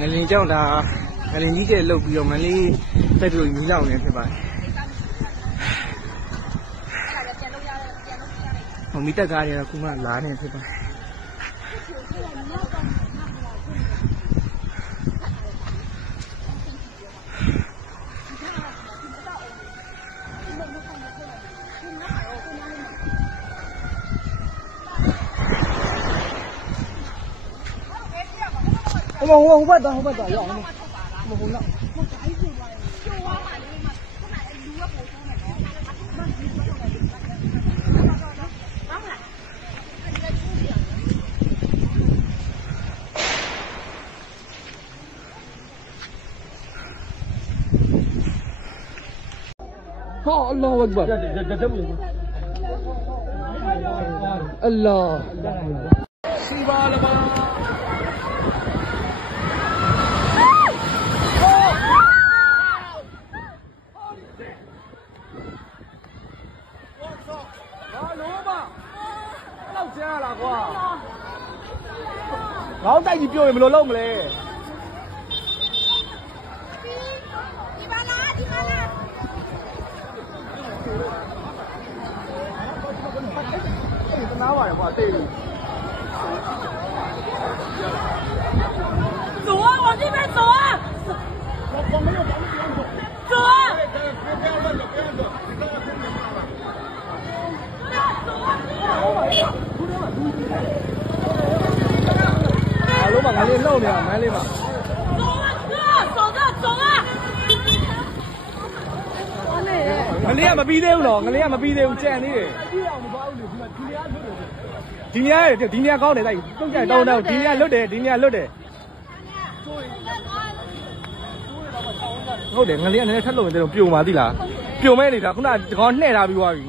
ငလင်ကြောင့်ဒါငလင်ကြီးကျဲလုတ်ပြီးတော့မလေးတက်တူညီလောက်နေဖြစ်ပါတယ်ဟိုမိတက်ကားတွေကခုမှလာနေဖြစ်ပါတယ်我不懂，要我不弄。好，الله أكبر. الله. 西巴了吧。我带你表演没落弄嘞。đi ba na. Nào vậy quả tê. 走啊，往这边走啊。我没有往这边走。走啊。不要乱走，不要走。老板，俺这弄的，俺这嘛。走啊，哥，走啊。俺这没逼得了，俺这没逼得，这样的。ဒီနေရာကောင်းတယ်တိုက်တုံးကြတောင်းတော့ဒီနေရာလွတ်တယ်ဟုတ်တယ်ငလေးကလည်းထက်လို့နေတယ်ပြုံပါသီလားပြုံမဲနေတာခုနကကောင်နှဲ့ထားပြီးသွားပြီ